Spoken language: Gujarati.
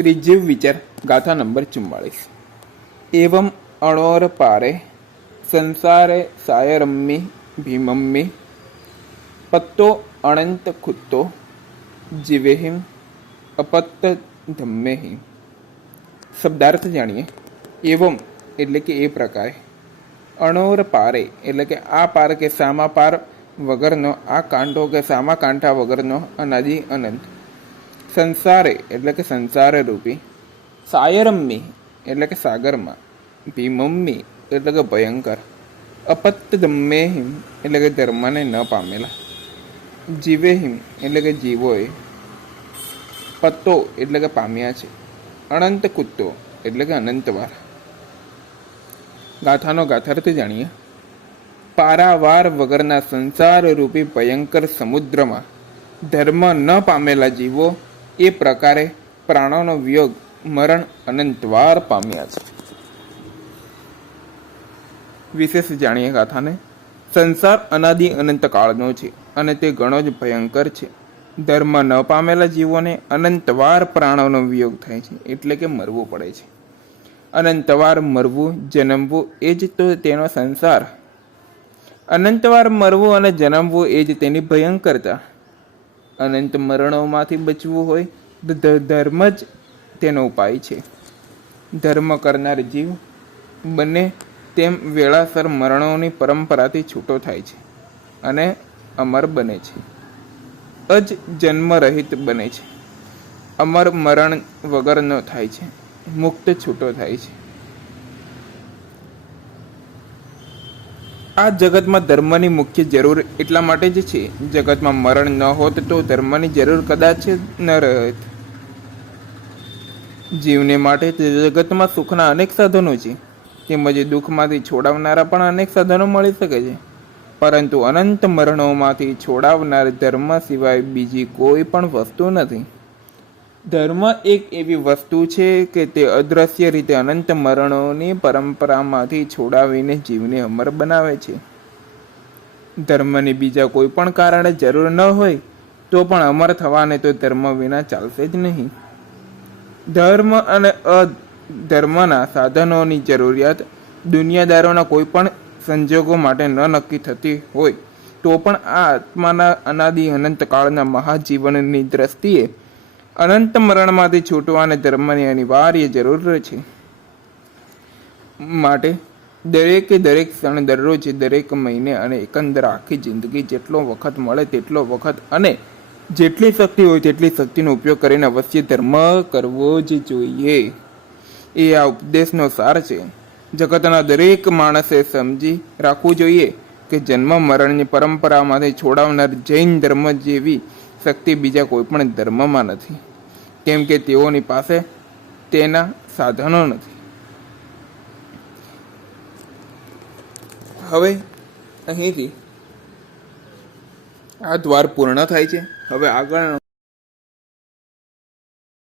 श्री जीव विचार गाथा नंबर 44। एवं अणोर पारे संसारे सायरम्मी भीमम्मी पत्तो अनंत खुत्तो जीवेहिम अपत्त धम्मेहि। शब्दार्थ जानिए। एवं એટલે કે એ પ્રકારે, અણોર પારે એટલે કે આ પાર કે સામા પાર વગરનો, આ કાંઠો કે સામા કાંઠા વગરનો અનાદિ અનંત, સંસારે એટલે કે સંસાર રૂપી, સાયરમ્મી એટલે કે સાગરમાં, ભીમમ્મી એટલે કે ભયંકર, અપત્ત ધમ્મેહિમ એટલે કે ધર્મને ન પામેલા, જીવેહિમ એટલે કે જીવોએ, પત્તો એટલે કે પામ્યા છે, અનંત કુત્તો એટલે કે અનંતવાર। ગાથાનો ગાથાર્થ જાણીએ। પારાવાર વગરના સંસાર રૂપી ભયંકર સમુદ્રમાં ધર્મ ન પામેલા જીવો એ પ્રકારે પ્રાણોનો વિયોગ મરણ અનંતવાર પામ્યા છે। વિશેષ જાણીએ ગાથાને। સંસાર અનાદિ અનંત કાળનો છે અને તે ઘણો જ ભયંકર છે। ધર્મ ન પામેલા જીવોને અનંતવાર પ્રાણોનો વિયોગ થાય છે, એટલે કે મરવું પડે છે। અનંતવાર મરવું, જન્મવું એ જ તો તેનો સંસાર। અનંતવાર મરવું અને જન્મવું એ જ તેની ભયંકરતા। અનંત મરણોમાંથી બચવું હોય તો ધર્મ જ તેનો ઉપાય છે। ધર્મ કરનાર જીવ બને તેમ વેળાસર મરણોની પરંપરાથી છૂટો થાય છે અને અમર બને છે, અજ જન્મ રહિત બને છે, અમર મરણ વગરનો થાય છે, મુક્ત છૂટો થાય છે। આ જગતમાં ધર્મની મુખ્ય જરૂર એટલા માટે જ છે, જગતમાં મરણ ન હોત તો ધર્મની જરૂર કદાચ ન રહેત। જીવને માટે જગતમાં સુખના અનેક સાધનો છે, તેમજ દુઃખમાંથી છોડાવનારા પણ અનેક સાધનો મળી શકે છે, પરંતુ અનંત મરણોમાંથી છોડાવનાર ધર્મ સિવાય બીજી કોઈ પણ વસ્તુ નથી। ધર્મ એક એવી વસ્તુ છે કે તે અદ્રશ્ય રીતે અનંત મરણોની પરંપરામાંથી છોડાવીને જીવને અમર બનાવે છે। ધર્મની બીજા કોઈ પણ કારણે જરૂર ન હોય તો પણ અમર થવાને તો ધર્મ વિના ચાલશે જ નહીં। ધર્મ અને અધર્મના સાધનોની જરૂરિયાત દુનિયાદારોના કોઈ પણ સંજોગો માટે ન નક્કી થતી હોય તો પણ આ આત્માના અનાદિ અનંત કાળના મહાજીવનની દ્રષ્ટિએ અનંત મરણમાંથી છૂટવાને ધર્મની અનિવાર્ય જરૂર છે। માટે દરેકે દરેક ક્ષણ, દરરોજ, દરેક મહિને અને એકંદર આખી જિંદગી જેટલો વખત મળે તેટલો વખત અને જેટલી શક્તિ હોય તેટલી શક્તિનો ઉપયોગ કરીને અવશ્ય ધર્મ કરવો જ જોઈએ। એ આ ઉપદેશનો સાર છે। જગતના દરેક માણસે સમજી રાખવું જોઈએ કે જન્મ મરણની પરંપરામાંથી છોડાવનાર જૈન ધર્મ જેવી શક્તિ બીજા કોઈ પણ ધર્મમાં નથી, કેમ કે તેઓની પાસે તેના સાધનો નથી। હવે અહીંથી આ દ્વાર પૂર્ણ થાય છે। હવે આગળ